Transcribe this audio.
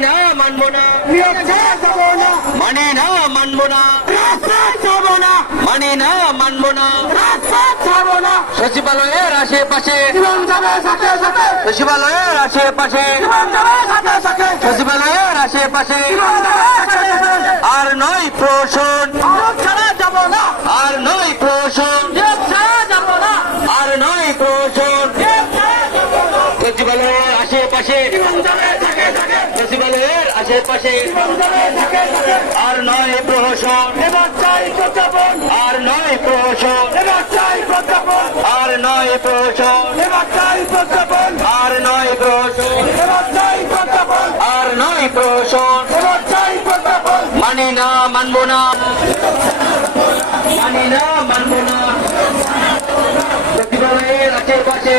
না মানব না যাব না মানি না মানব না যাব না মানি না মানব না যাব না সচিবালয়ের আশেপাশে জীবন যাবে সাথে সাথে সচিবালয়ের আশেপাশে জীবন যাবে সাথে সাথে সচিবালয়ের আশেপাশে জীবন যাবে সাথে সাথে আর নয় প্রশন ছাড়া যাব না আর নয় প্রশন ছাড়া যাব না আর নয় প্রশন সচিবালয়ের আশেপাশে সচিবালয়ের আশেপাশে আর নয় প্রহসন এবার চাই প্রত্যাপন আর নয় প্রহসন এবার চাই প্রত্যাপন আর নয় প্রহসন এবার চাই প্রত্যাপন আর নয় প্রহসন এবার চাই প্রত্যাপন আর নয় প্রহসন এবার চাই প্রত্যাপন মানি না মানব না মানি না মানব না সচিবালয়ের আশেপাশে